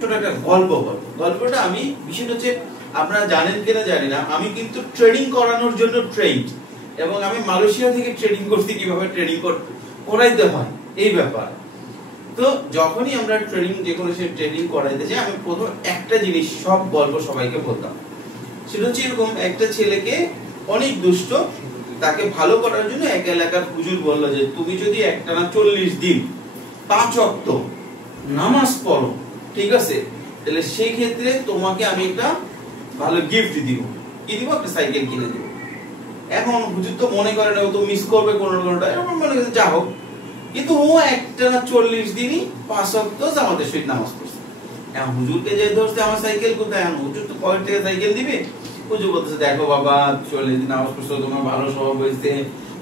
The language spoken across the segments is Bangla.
ছোট একটা গল্পটা আমি বিষয়টা হচ্ছে আপনারা জানেন কিনা জানি না, আমি কিন্তু ট্রেনিং করানোর জন্য ট্রেন্ড, এবং আমি মালয়েশিয়া থেকে ট্রেনিং করতে কিভাবে ট্রেনিং করাইতে হয় এই ব্যাপার। তো যখনই আমরা ট্রেনিং যে কোনো ট্রেনিং করাইতে যাই, আমি প্রথম একটা জিনিস সব গল্প সবাইকে বলতাম, সেটা হচ্ছে এরকম একটা ছেলেকে অনেক দুষ্ট, তাকে ভালো করার জন্য এক এলাকার হুজুর বলল যে তুমি যদি একটানা 40 দিন 5 ওয়াক্ত নামাজ পড়ো, ঠিক আছে, তাহলে সেই ক্ষেত্রে তোমাকে আমি একটা ভালো গিফট দিব। কি দিব? একটা সাইকেল কিনে দিব। এখন হুজুর তো মনে করে না, ও তো মিস করবে কোনটা, এরকম মনে করে যা হোক, কিন্তু ও একটানা 40 দিনই 5 ওয়াক্ত জামাতের সহিত নামাজ পড়ছে। এখন হুজুরকে যে ধরছে আমার সাইকেল কোথায়, এখন হুজুর তো পকেট থেকে সাইকেল দিবে। হুজুর বলতেছে দেখো বাবা 40 দিন নামাজ পড়ছো, তোমার ভালো স্বভাব হয়েছে,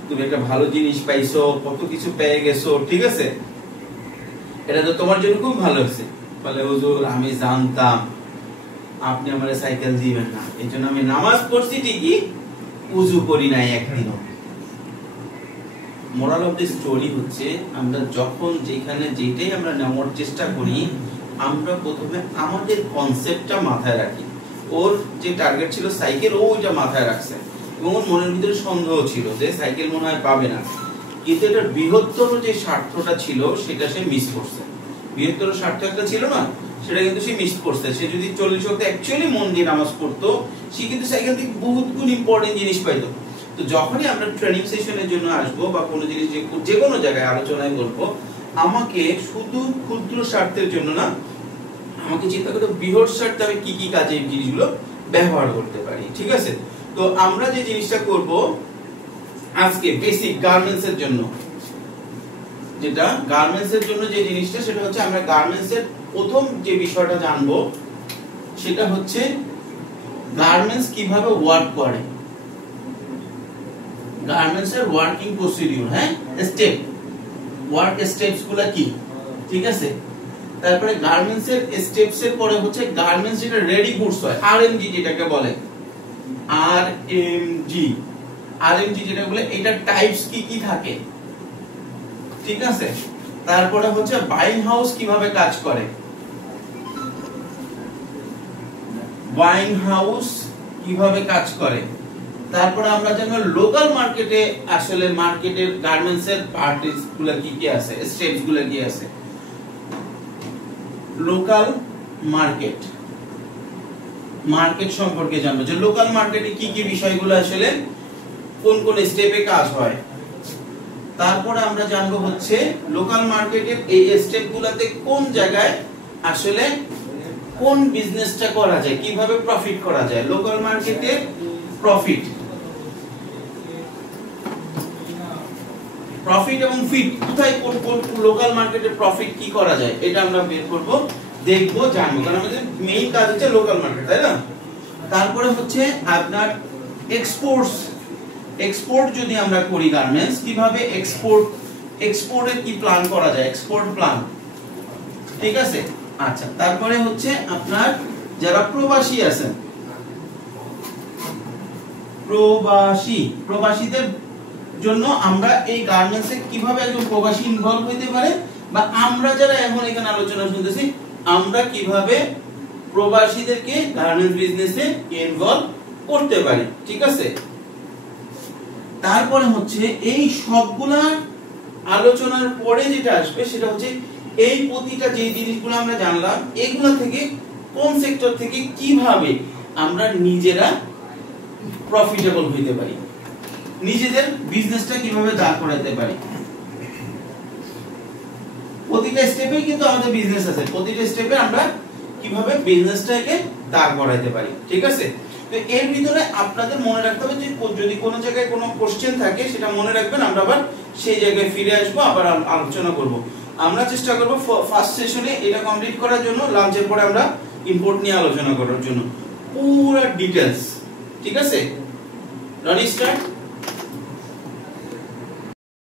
তুমি একটা ভালো জিনিস পাইছো, কত কিছু পেয়ে গেছো, ঠিক আছে, এটা তো তোমার জন্য খুব ভালো হয়েছে। বলে হুজুর আমি জানতাম আপনি আমার সাইকেল দিবেন না, এই জন্য আমি নামাজ পড়ছি ঠিকই, উযু করি নাই একদিনও। মোরাল অফ দি স্টোরি হচ্ছে, আমরা যখন যেখানে যেটাই আমরা নেওয়ার চেষ্টা করি, আমরা প্রথমে আমাদের কনসেপ্টটা মাথায় রাখি। ওর যে টার্গেট ছিল সাইকেল, ও ওইটা মাথায় রাখছে, এবং ওর মনের ভিতরে সন্দেহ ছিল যে সাইকেল মনে হয় পাবে না, কিন্তু এটার বৃহত্তর যে স্বার্থটা ছিল সেটা সে মিস করছে। বৃহত্তর স্বার্থ একটা ছিল না, সেটা কিন্তু সে মিস করছে। সে যদি 40 ওয়াক্ত অ্যাকচুয়ালি মন দিয়ে নামাজ পড়তো, সে কিন্তু সাইকেল থেকে বহুত গুণ ইম্পর্টেন্ট জিনিস পাইতো। তো যখনই আমরা ট্রেনিং সেশনের জন্য আসবো বা কোনো জিনিস যে কোনো জায়গায় আলোচনায় বলবো, আমাকে শুধু ক্ষুদ্র স্বার্থের জন্য না, আমাকে চিন্তা করতে বৃহৎ স্বার্থে আমি কি কি কাজে এই জিনিসগুলো ব্যবহার করতে পারি, ঠিক আছে। তো আমরা যে জিনিসটা করব আজকে বেসিক গার্মেন্টস এর জন্য, যেটা গার্মেন্টস এর জন্য যে জিনিসটা, সেটা হচ্ছে আমরা গার্মেন্টস এর প্রথম যে বিষয়টা জানবো সেটা হচ্ছে গার্মেন্টস কিভাবে ওয়ার্ক করে, গার্মেন্টস এর ওয়ার্কিং প্রসিডিউর, হ্যাঁ, স্টেপ, ওয়ার্ক স্টেপস গুলো কি, ঠিক আছে। তারপরে গার্মেন্টস এর স্টেপস এর পরে হচ্ছে গার্মেন্টস যেটা রেডি গুডস হয়, আরএমজি যেটাকে বলে, আরএমজি যেটা বলে, এটা টাইপস কি কি থাকে, ঠিক আছে। তারপরে হচ্ছে বাইং হাউস কিভাবে কাজ করে, বাইং হাউস কিভাবে কাজ করে। তারপরে আমরা জানবো লোকাল মার্কেটে আসলে মার্কেটের গার্মেন্টস এর পার্টিস গুলো কি কি আছে, স্টেপস গুলো কি আছে। লোকাল মার্কেট, মার্কেট সম্পর্কে জানবো, যে লোকাল মার্কেটে কি কি বিষয়গুলো আসলে কোন কোন স্টেপে কাজ হয়। তারপরে আমরা জানবো হচ্ছে লোকাল মার্কেটের এই স্টেপগুলোতে কোন জায়গায় আসলে কোন বিজনেসটা করা যায়, কিভাবে প্রফিট করা যায়। লোকাল মার্কেটে প্রফিট এবং ফিট কোথায়, কোন লোকাল মার্কেটে প্রফিট কি করা যায়, এটা আমরা বের করব, দেখবো, জানবো, কারণ আমাদের মেইন কাজ হচ্ছে লোকাল মার্কেট, তাই না। তারপরে হচ্ছে আপনার এক্সপোর্ট যদি আমরা করি গার্মেন্টস, কিভাবে এক্সপোর্টের কি প্ল্যান করা যায়, এক্সপোর্ট প্ল্যান, ঠিক আছে। আচ্ছা, তারপরে হচ্ছে আপনার যারা প্রবাসী আছেন, প্রবাসীদের জন্য আমরা এই গার্মেন্টস এ কিভাবে একজন প্রবাসী ইনভলভ হইতে পারে, বা আমরা যারা এখন এখানে আলোচনা শুনতেছি, আমরা কিভাবে প্রবাসীদেরকে গার্মেন্টস বিজনেসে ইনভলভ করতে পারি, ঠিক আছে। তারপরে হচ্ছে এই সবগুলা আলোচনার পরে যেটা আসবে সেটা হচ্ছে এই প্রতিটা যে জিনিসগুলো আমরা জানলাম, এগুলা থেকে কোন সেক্টর থেকে কিভাবে আমরা নিজেরা প্রফিটেবল হইতে পারি, নিজেদের বিজনেসটা কিভাবে দাঁড় করাতে পারি। প্রতিটা স্টেপে কিন্তু আমাদের বিজনেস আছে, প্রতিটা স্টেপে আমরা কিভাবে বিজনেসটাকে দাঁড় করাতে পারি, ঠিক আছে। তো এর ভিতরে আপনাদের মনে রাখতে হবে যে যদি কোনো জায়গায় কোনো কোশ্চেন থাকে সেটা মনে রাখবেন, আমরা আবার সেই জায়গায় ফিরে আসবো, আবার আলোচনা করব। আমরা চেষ্টা করব ফার্স্ট সেশনে এটা কমপ্লিট করার জন্য, লাঞ্চের পরে আমরা ইম্পোর্ট নিয়ে আলোচনা করার জন্য পুরো ডিটেইলস, ঠিক আছে। Ready, start.